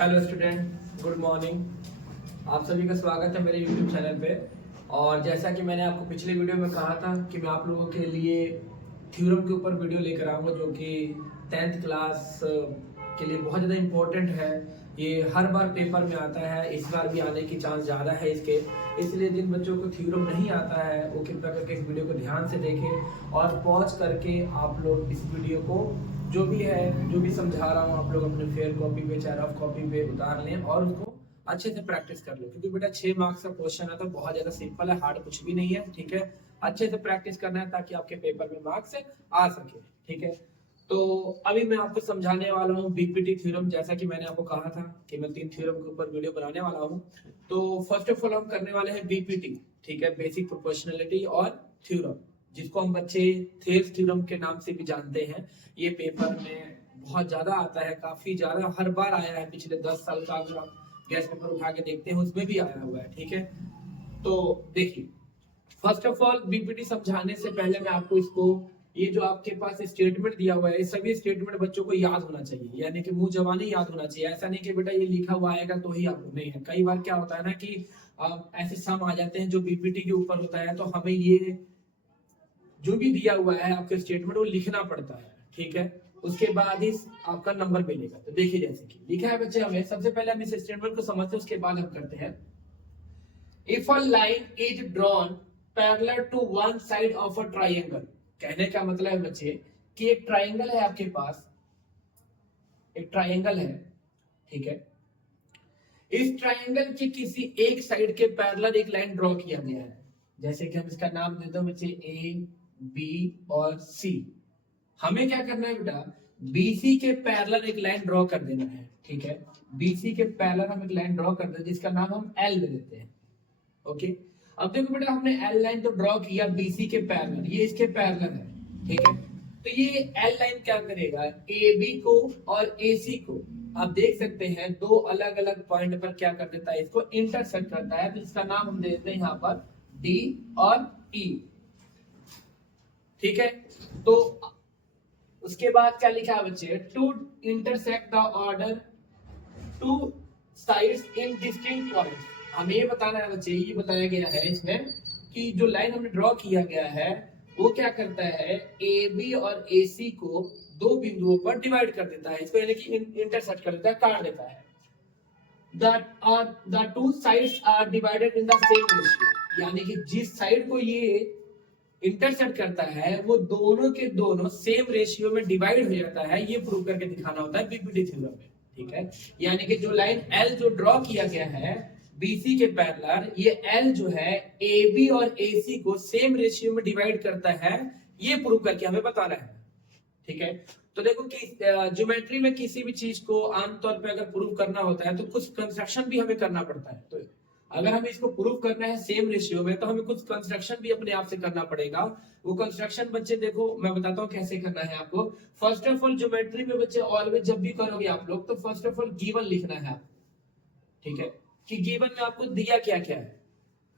Hello student, good morning. आप सभी का स्वागत है मेरे यूट्यूब चैनल पे। और जैसा कि मैंने आपको पिछले वीडियो में कहा था कि मैं आप लोगों के लिए थ्योरम के ऊपर वीडियो लेकर आऊँगा, जो कि 10th क्लास के लिए बहुत ज़्यादा इम्पोर्टेंट है। ये हर बार पेपर में आता है, इस बार भी आने की चांस ज़्यादा है इसके। इसलिए जिन बच्चों को थ्योरम नहीं आता है वो कृपया करके इस वीडियो को ध्यान से देखें और पॉज करके आप लोग इस वीडियो को जो भी समझा रहा हूँ आप लोग अपने फेयर कॉपी पे चाहे रफ कॉपी पे उतार लें और उसको अच्छे से प्रैक्टिस कर लो, क्योंकि बेटा 6 मार्क्स का क्वेश्चन है तो बहुत ज्यादा सिंपल है, हार्ड कुछ भी नहीं है। ठीक है, अच्छे से प्रैक्टिस करना है ताकि आपके पेपर में मार्क्स आ सके। ठीक है, तो अभी मैं आपको समझाने वाला हूँ बीपीटी थ्योरम। जैसा कि मैंने आपको कहा था कि मैं 3 थ्योरम के ऊपर वीडियो बनाने वाला हूँ। तो फर्स्ट ऑफ ऑल हम करने वाले हैं बीपीटी। ठीक है, बेसिक प्रोपोर्शनलिटी और थ्योरम, जिसको हम बच्चे थेल्स थ्योरम के नाम से भी जानते हैं। ये पेपर में बहुत ज्यादा आता है, काफी ज्यादा, हर बार आया है। पिछले 10 साल का अगर आप गैस पेपर उठा के देखते हैं उसमें भी आया हुआ है। ठीक है, तो देखिए, फर्स्ट ऑफ ऑल बीपीटी समझाने से पहले मैं आपको इसको, ये जो आपके पास स्टेटमेंट दिया हुआ है, सभी स्टेटमेंट बच्चों को याद होना चाहिए, यानी कि मुंह जबानी याद होना चाहिए। ऐसा नहीं कि बेटा ये लिखा हुआ आएगा तो ही आपको, नहीं है। कई बार क्या होता है ना कि ऐसे सम आ जाते हैं जो बीपीटी के ऊपर होता है, तो हमें ये जो भी दिया हुआ है आपके स्टेटमेंट वो लिखना पड़ता है। ठीक है, उसके बाद ही आपका नंबर मिलेगा। तो देखिए, जैसे कि लिखा है बच्चे, हमें सबसे पहले हम इस स्टेटमेंट को समझते हैं, उसके बाद हम करते हैं। If a line is drawn parallel to one side of a triangle, कहने का मतलब है बच्चे कि एक ट्राइंगल है आपके पास, एक ट्राइंगल है। ठीक है, इस ट्राइंगल की किसी एक साइड के पैरेलल एक लाइन ड्रॉ किया गया है। जैसे कि हम इसका नाम देते हैं बच्चे ए, बी और सी। हमें क्या करना है बेटा, बीसी के पैरेलल एक लाइन ड्रॉ कर देना है। ठीक है, बीसी के पैरेलल हम एक लाइन ड्रॉ कर देते हैं जिसका नाम हम एल दे देते हैं। ओके, अब देखो बेटा, हमने एल लाइन तो ड्रॉ किया बीसी के पैरेलल, ये इसके पैरेलल है। ठीक है, तो ये एल लाइन क्या करेगा, ए बी को और ए सी को, आप देख सकते हैं दो अलग अलग पॉइंट पर क्या कर देता है, इसको इंटरसेक्ट करता है। तो इसका नाम हम दे देते हैं यहाँ पर डी और ई। ठीक है, तो उसके बाद क्या लिखा है बच्चे, to intersect the other two sides in distinct points. हमें ये बताना है बच्चे, ये बताया गया है इसमें कि जो लाइन हमने ड्रॉ किया गया है वो क्या करता है, ए बी और ए सी को दो बिंदुओं पर डिवाइड कर देता है, इसको यानी कि इंटरसेक्ट कर देता है, काट देता है। the two sides are divided in the same ratio, यानी कि जिस साइड को ये इंटरसेक्ट करता है वो दोनों के दोनों सेम रेशियो में डिवाइड हो जाता है। ये प्रूव करके दिखाना होता है बीपीटी थ्योरम में। ठीक है, यानी कि जो लाइन एल जो ड्रॉ किया गया है बीसी के पैरेलल, ये एल जो है ए बी और ए सी को सेम रेशियो में डिवाइड करता है, ये प्रूव करके हमें बताना है। ठीक है, तो देखो कि ज्योमेट्री में किसी भी चीज को आमतौर पे अगर प्रूव करना होता है तो कुछ कंस्ट्रक्शन भी हमें करना पड़ता है। तो अगर हमें इसको प्रूव करना है सेम रेशियो में तो हमें कुछ कंस्ट्रक्शन भी अपने आप से करना पड़ेगा। वो कंस्ट्रक्शन बच्चे देखो मैं बताता हूँ कैसे करना है आपको। फर्स्ट ऑफ ऑल ज्योमेट्री में बच्चे ऑलवेज जब भी करोगे आप लोग तो फर्स्ट ऑफ ऑल गिवन लिखना है आप। ठीक है, कि गिवन में आपको दिया क्या क्या है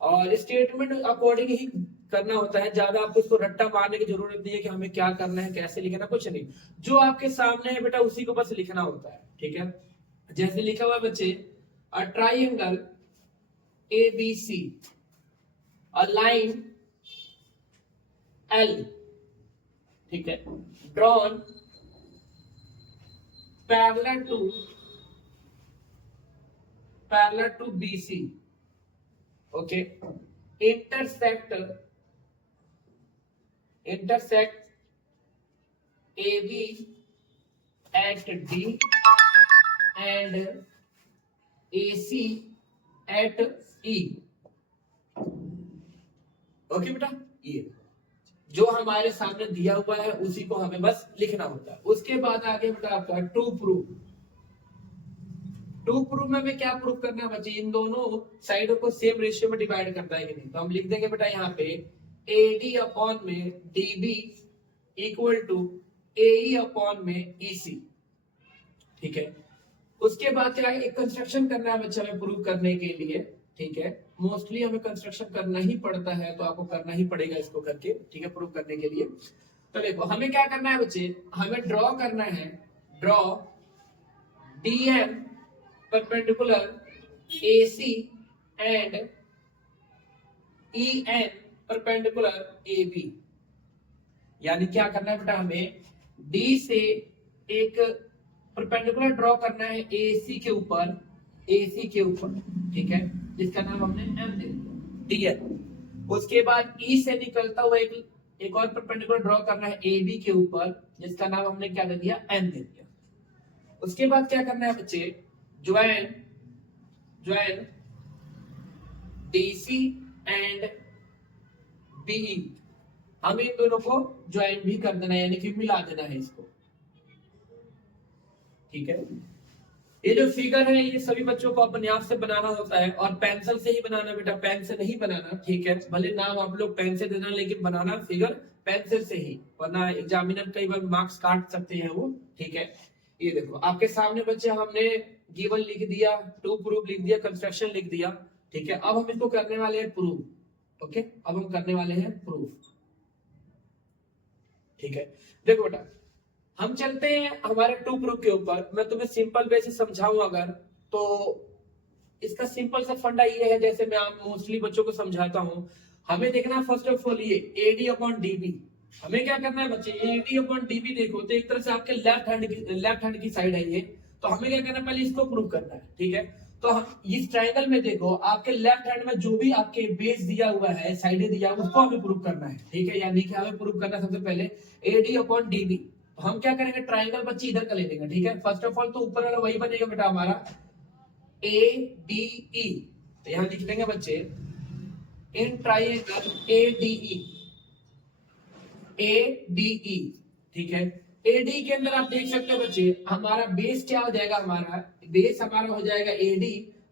और स्टेटमेंट अकॉर्डिंग ही करना होता है। ज्यादा आपको इसको रट्टा मारने की जरूरत नहीं है कि हमें क्या करना है, कैसे लिखना, कुछ नहीं। जो आपके सामने है बेटा उसी को बस लिखना होता है। ठीक है, जैसे लिखा हुआ बच्चे, a triangle A B C, a line L, ठीक है, drawn parallel to BC, okay, intersect AB at D and AC at E। Okay बेटा, ये जो हमारे सामने दिया हुआ है उसी को हमें बस लिखना होता है। उसके बाद आगे बेटा आपका टू प्रूव में हमें क्या प्रूव करना है बच्चे, इन दोनों साइडों को सेम रेशियो में डिवाइड करता है कि नहीं। तो हम लिख देंगे बेटा यहाँ पे AD अपॉन में DB equal to AE upon में EC। ठीक है, उसके बाद क्या है, एक कंस्ट्रक्शन करना है बच्चा हमें प्रूव करने के लिए। ठीक है, मोस्टली हमें कंस्ट्रक्शन करना ही पड़ता है तो आपको करना ही पड़ेगा इसको करके। ठीक है, प्रूव करने के लिए तो देखो हमें क्या करना है बच्चे, हमें ड्रॉ करना है, draw DM perpendicular AC and EN perpendicular AB। यानी क्या करना है बेटा, हमें D से एक परपेंडिकुलर ड्रॉ करना है AC के ऊपर, AC के ऊपर, ठीक है, जिसका नाम हमने M दे दिया, DN। उसके बाद E से निकलता हुआ एक और परपेंडिकुलर ड्रॉ करना है AB के ऊपर, जिसका नाम हमने क्या दे दिया, N दे दिया। उसके बाद क्या करना है बच्चे, ज्वाइन DC एंड BE, हम इन दोनों को ज्वाइन भी कर देना है, यानी कि मिला देना है इसको, ठीक है। ये जो फिगर है ये सभी बच्चों को अपने आप से बनाना होता है, और पेंसिल से ही बनाना बेटा, पेन से नहीं बनाना, ठीक है। भले नाम आप लोग पेन से देना, लेकिन बनाना फिगर पेंसिल से ही, वरना एग्जामिनर कई बार मार्क्स काट सकते हैं वो, ठीक है। ये देखो आपके सामने बच्चे, हमने गिवन लिख दिया, टू प्रूफ लिख दिया, कंस्ट्रक्शन लिख दिया, ठीक है। अब हम इसको करने वाले हैं प्रूफ, ओके। अब हम करने वाले हैं प्रूफ, ठीक है। देखो बेटा, हम चलते हैं हमारे टू प्रूफ के ऊपर। मैं तुम्हें सिंपल वे से समझाऊं अगर, तो इसका सिंपल सा फंडा ये है, जैसे मैं मोस्टली बच्चों को समझाता हूं। हमें देखना फर्स्ट ऑफ ऑल ये AD अपॉन DB। हमें क्या करना है बच्चे, AD अपॉन DB देखो तो एक तरह से आपके लेफ्ट हैंड की साइड है ये, तो हमें क्या करना है, पहले इसको प्रूव करना है, ठीक है। तो इस ट्रायंगल में देखो आपके लेफ्ट हैंड में जो भी आपके बेस दिया हुआ है, साइड दिया हुआ, उसको हमें प्रूव करना है, ठीक है। यानी कि हमें प्रूव करना सबसे पहले AD अपॉन DB। तो हम क्या करेंगे, ट्रायंगल बच्चे इधर का ले लेंगे, ठीक है। फर्स्ट ऑफ ऑल तो ऊपर वाला वही बनेगा बेटा हमारा ADE। तो यहां लिख लेंगे बच्चे, इन ट्रायंगल ADE, ठीक है। AD के अंदर आप देख सकते हो बच्चे, हमारा बेस क्या हो जाएगा, हमारा बेस हमारा हो जाएगा AD,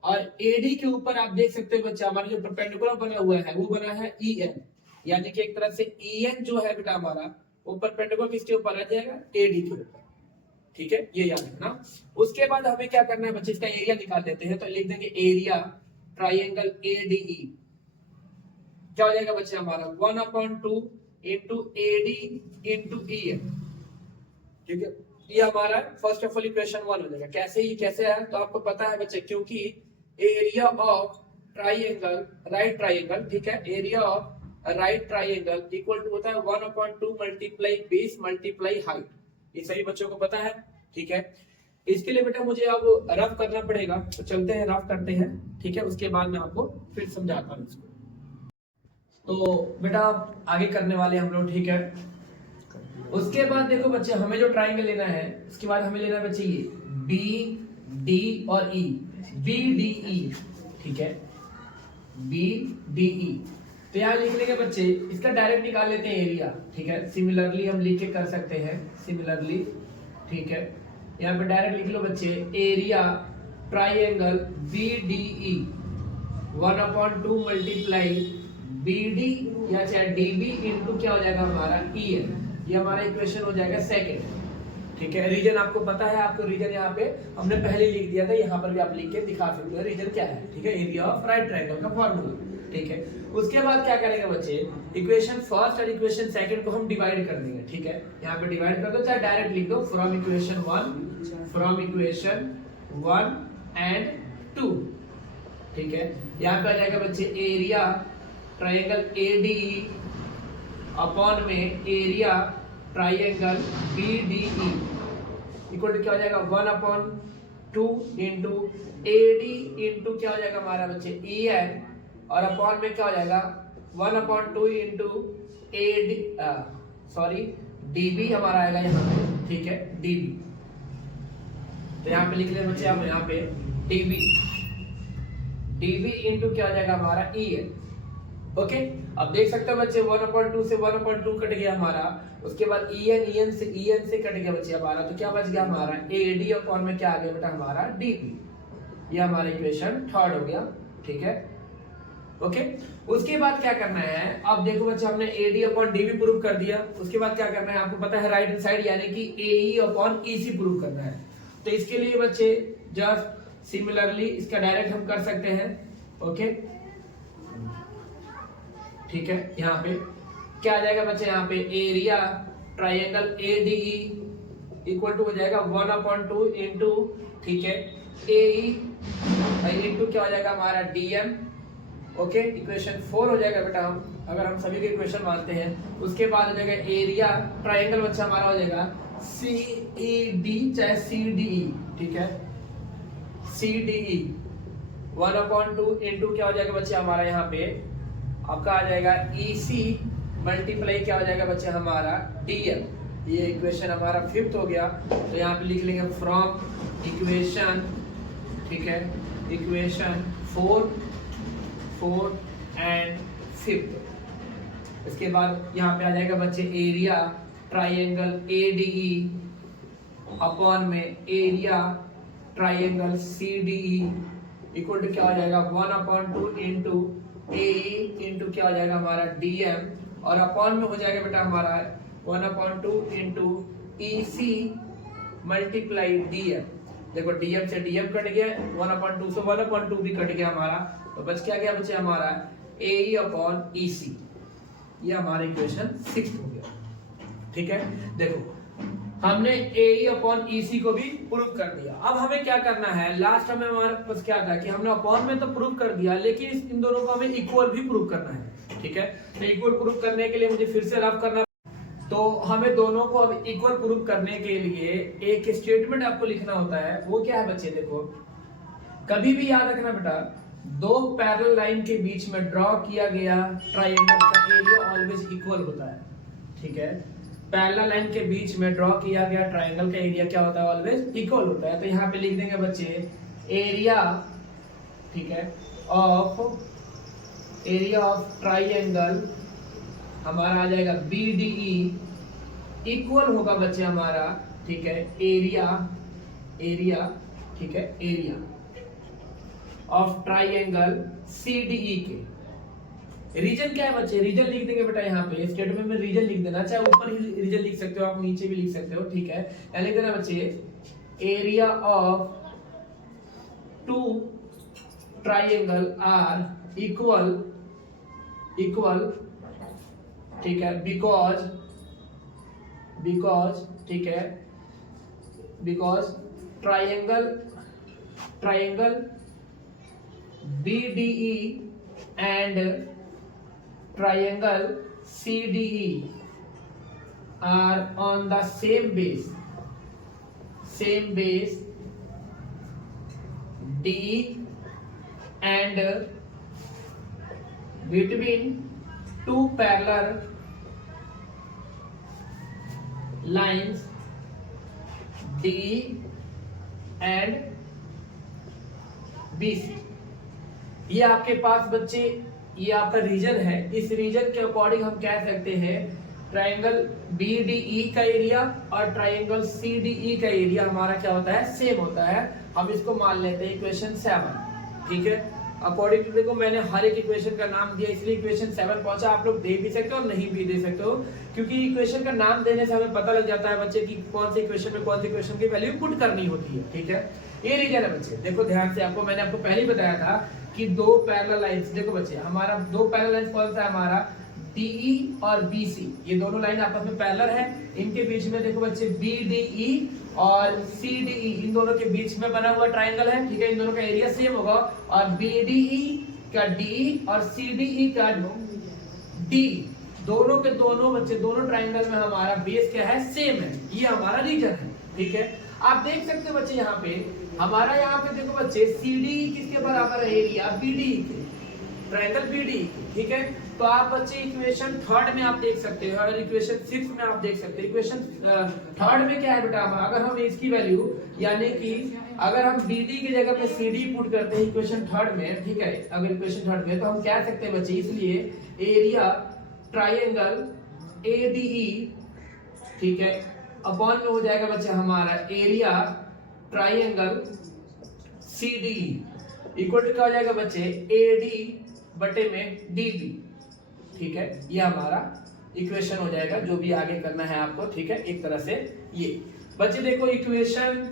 और AD के ऊपर आप देख सकते हो बच्चे, हमारा जो परपेंडिकुलर बना हुआ है वो बना है EN। यानी कि एक तरह से EN जो है बेटा हमारा, वो परपेंडिकुलर किसके ऊपर आ जाएगा, AD के ऊपर, ठीक है। ये याद रखना। उसके बाद हमें क्या करना है बच्चे, इसका एरिया निकाल लेते हैं। तो लिख देंगे एरिया ट्रायंगल ADE, क्या हो जाएगा बच्चे हमारा 1/2 इंटू AD इंटू EN, ठीक है। ये हमारा फर्स्ट ऑफ ऑल इक्वेशन 1 हो जाएगा। कैसे है, तो आपको पता है बच्चे, क्योंकि area of triangle, right triangle, ठीक है, area of right triangle equal to होता है 1/2 मल्टीप्लाई बेस मल्टीप्लाई हाइट। ये सभी बच्चों को पता है, ठीक है। इसके लिए बेटा मुझे अब रफ करना पड़ेगा, तो चलते हैं रफ करते हैं, ठीक है। उसके बाद मैं आपको फिर समझाता हूँ इसको। तो बेटा आगे करने वाले हम लोग, ठीक है। उसके बाद देखो बच्चे, हमें जो ट्रायंगल लेना है, उसके बाद हमें लेना है बच्चे ये BD और E, BDE, ठीक है, BDE। तो यहाँ लिख लेंगे बच्चे, इसका डायरेक्ट निकाल लेते हैं एरिया, ठीक है। सिमिलरली हम लिख के कर सकते हैं, सिमिलरली, ठीक है। यहाँ पे डायरेक्ट लिख लो बच्चे, area triangle BDE 1/2 multiply BD या चाहे DB इंटू क्या हो जाएगा हमारा EN। ये हमारा इक्वेशन हो जाएगा सेकंड, ठीक है। रीजन आपको पता है, आपको रीजन यहाँ पे हमने पहले लिख दिया था, यहाँ पर भी आप लिख के दिखा सकते हो रीजन क्या है, ठीक है। एरिया ऑफ राइट ट्रायंगल का फॉर्मूला, ठीक है। उसके बाद क्या करेंगे बच्चे, इक्वेशन फर्स्ट और इक्वेशन सेकंड को हम डिवाइड कर देंगे, ठीक है। यहाँ पे डिवाइड कर दो, चाहे डायरेक्ट लिख दो, फ्रॉम इक्वेशन 1 एंड 2, ठीक है। यहाँ पे आ जाएगा बच्चे एरिया ट्रायंगल ADE अपॉन में area triangle BDE equal to क्या हो जाएगा 1/2 इंटू AD इंटू क्या हो जाएगा हमारा बच्चे EN, और अपॉन में क्या हो जाएगा 1/2 इंटू DB हमारा आएगा यहाँ पे, ठीक है, DB। तो यहाँ पे लिख ले बच्चे, हम यहाँ पे DB इंटू क्या हो जाएगा हमारा EN, ओके। अब देख सकते हो बच्चे 1/2 से 1/2 कट गया हमारा, उसके बाद EN से कट गया बच्चे हमारा, तो क्या बच गया हमारा AD अपॉन में क्या आ गया बेटा हमारा DB। ये हमारा इक्वेशन थर्ड हो गया, ठीक है, ओके। उसके बाद क्या करना है, अब देखो बच्चे हमने AD अपॉन DB प्रूव कर दिया। उसके बाद क्या करना है, आपको पता है राइट हैंड साइड यानी कि AE अपॉन EC प्रूव करना है। तो इसके लिए बच्चे जस्ट सिमिलरली इसका डायरेक्ट हम कर सकते हैं, ओके, ठीक है। यहाँ पे क्या आ जाएगा बच्चे, यहाँ पे area triangle ADE equal to हो जाएगा 1/2 इंटू, ठीक है, AE इनटू क्या हो जाएगा हमारा DM। ओके, इक्वेशन 4 हो जाएगा बेटा, हम अगर हम सभी के इक्वेशन मानते हैं। उसके बाद हो जाएगा एरिया ट्राइंगल बच्चा हमारा हो जाएगा CED चाहे CDE, ठीक है, CDE 1/2 इनटू क्या हो जाएगा बच्चे हमारा यहाँ पे आपका आ जाएगा EC मल्टीप्लाई क्या हो जाएगा बच्चे हमारा DM। ये इक्वेशन हमारा 5th हो गया। तो यहाँ पे लिख लेंगे फ्रॉम इक्वेशन, ठीक है, इक्वेशन 4 एंड 5th। इसके बाद यहाँ पे आ जाएगा बच्चे एरिया ट्राइंगल ADE अपॉन में area triangle CDE equal to क्या हो जाएगा 1/2 इंटू AE इंटू क्या हो जाएगा हमारा DM, और अपॉन में हो जाएगा बेटा हमारा 1/2 इंटू EC मल्टीप्लाई DM। देखो DM से DM कट गया, 1/2 से 1/2 भी कट गया हमारा, तो बच क्या गया बच्चे हमारा AE अपॉन EC। ये हमारा इक्वेशन 6 हो गया, ठीक है। देखो हमने AE अपॉन EC को भी प्रूव कर दिया। अब हमें क्या करना है, लास्ट में हमारे पास क्या था कि हमने अपॉन में तो प्रूव कर दिया, लेकिन इन दोनों को हमें इक्वल भी प्रूव करना है, ठीक है। तो इक्वल प्रूव करने के लिए मुझे फिर से रफ करना, तो हमें दोनों को अब इक्वल प्रूव करने के लिए एक स्टेटमेंट आपको लिखना होता है। वो क्या है बच्चे, देखो कभी भी याद रखना बेटा, दो पैरेलल लाइन के बीच में ड्रॉ किया गया ट्राइंगल का एरिया ऑलवेज इक्वल होता है, ठीक है। पैरेलल लाइन के बीच में ड्रॉ किया गया ट्राइंगल का एरिया क्या होता है, ऑलवेज इक्वल होता है। तो यहाँ पे लिख देंगे बच्चे एरिया, ठीक है, एरिया ऑफ ट्राइंगल हमारा आ जाएगा BDE इक्वल होगा बच्चे हमारा, ठीक है, एरिया, ठीक है, एरिया ऑफ ट्राइंगल CDE के। रीजन क्या है बच्चे, रीजन लिख देंगे बेटा यहाँ पे स्टेटमेंट में, रीजन लिख देना, चाहे ऊपर ही रीजन लिख सकते हो आप, नीचे भी लिख सकते हो, ठीक है। यहाँ लिख देना बच्चे area of two triangle are equal, ठीक है, बिकॉज, ठीक है, because triangle BDE and triangle CDE are on the same base DE and between two parallel lines DE and BC। ये आपके पास बच्चे, ये आपका रीजन है। इस रीजन के अकॉर्डिंग हम कह सकते हैं ट्राइंगल BDE का एरिया और ट्राइंगल CDE का एरिया हमारा क्या होता है, सेम होता है। हम इसको मान लेते हैं इक्वेशन 7, ठीक है। अकॉर्डिंग टू, देखो मैंने हर एक इक्वेशन का नाम दिया, इसलिए इक्वेशन 7 पहुंचा। आप लोग दे भी सकते हो और नहीं भी दे सकते हो, क्योंकि इक्वेशन का नाम देने से हमें पता लग जाता है बच्चे की कौन से इक्वेशन में कौन सी इक्वेशन की वैल्यू पुट करनी होती है, ठीक है। ये रीजन है बच्चे, देखो ध्यान से, आपको मैंने आपको पहले ही बताया था कि दो पैरेलल लाइंस, देखो बच्चे हमारा दो पैरेलल लाइंस कौन सा है, हमारा DE और BC, ये दोनों लाइन आपस में पैरेलल है। इनके बीच में देखो बच्चे BDE और CDE, इन दोनों के बीच में बना हुआ ट्राइंगल है, ठीक है। इन दोनों का एरिया सेम होगा, और BDE का DE और CDE का D, दोनों के दोनों बच्चे, दोनों ट्राइंगल में हमारा बेस क्या है, सेम है। ये हमारा रीजन है, ठीक है। आप देख सकते हो बच्चे यहाँ पे, हमारा यहाँ पे देखो बच्चे CDE किसके बराबर है, एरिया BDE के, ट्राइंगल BDE, ठीक है। तो आप बच्चे इक्वेशन 3 में आप देख सकते हो और इक्वेशन 6 में आप देख सकते हो। इक्वेशन 3 में क्या है बेटा, अगर हम इसकी वैल्यू, यानी कि अगर हम BD की जगह पे CD पुट करते हैं इक्वेशन 3 में, ठीक है, अगर इक्वेशन 3 में, तो हम कह सकते हैं बच्चे, इसलिए एरिया ट्राइंगल ADE, ठीक है, अपॉन में हो जाएगा बच्चे हमारा area triangle CDE equal to क्या हो जाएगा बच्चे, AD बटे में DB, ठीक है। ये हमारा इक्वेशन हो जाएगा, जो भी आगे करना है आपको, ठीक है। एक तरह से ये बच्चे देखो इक्वेशन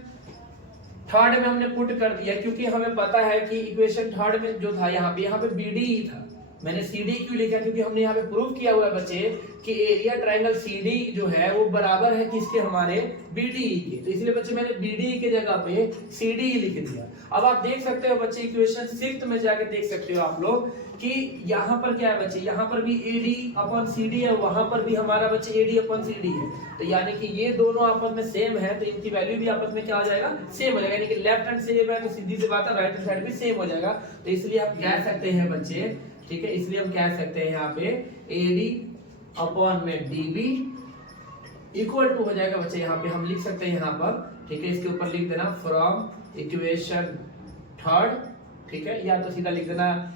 3 में हमने पुट कर दिया, क्योंकि हमें पता है कि इक्वेशन 3 में जो था यहाँ पे BDE था, मैंने CD क्यों लिखा, क्योंकि हमने यहाँ पे प्रूव किया हुआ है बच्चे कि एरिया ट्रायंगल CD जो है वो बराबर है किसके, हमारे BDE के। तो इसलिए बच्चे मैंने BDE के जगह पे CDE लिख दिया। अब आप देख सकते हो बच्चे इक्वेशन 6 में जाके देख सकते हो आप लोग कि यहाँ पर क्या है बच्चे, यहाँ पर भी AD/CD है, वहां पर भी हमारा बच्चे AD/CD है। तो यानी कि ये दोनों आपस में सेम है, तो इनकी वैल्यू भी आपस में क्या हो जाएगा, सेम हो जाएगा। यानी कि लेफ्ट हैंड सेम है तो सीधी सी बात है राइट हैंड साइड भी सेम हो जाएगा। तो इसलिए आप कह सकते हैं बच्चे, ठीक है, इसलिए हम कह सकते हैं यहाँ पे AD/DB इक्वल टू हो जाएगा बच्चे, यहाँ पे हम लिख सकते हैं यहाँ पर, ठीक है, इसके ऊपर लिख देना फ्रॉम इक्वेशन 3, ठीक है, या तो सीधा लिख देना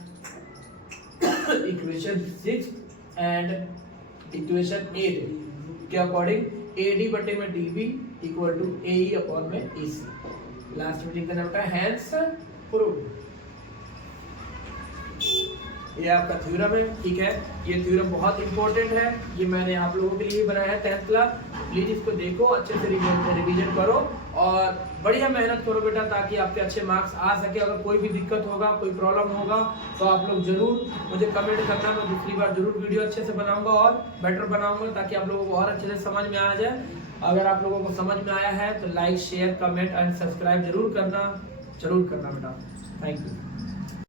इक्वेशन 6 एंड इक्वेशन 8 के according AD/DB equal to AE/AC। Last में लिख देना बेटा हैंस प्रूव्ड। ये आपका थ्योरम है, ठीक है, ये थ्योरम बहुत इंपॉर्टेंट है, ये मैंने आप लोगों के लिए बनाया है 10th क्लास। प्लीज इसको देखो, अच्छे से रिवीजन करो और बढ़िया मेहनत करो बेटा, ताकि आपके अच्छे मार्क्स आ सके। अगर कोई भी दिक्कत होगा, कोई प्रॉब्लम होगा तो आप लोग जरूर मुझे कमेंट करना, मैं दूसरी बार जरूर वीडियो अच्छे से बनाऊंगा और बेटर बनाऊंगा, ताकि आप लोगों को और अच्छे से समझ में आ जाए। अगर आप लोगों को समझ में आया है तो like, share, comment and subscribe जरूर करना बेटा। Thank you.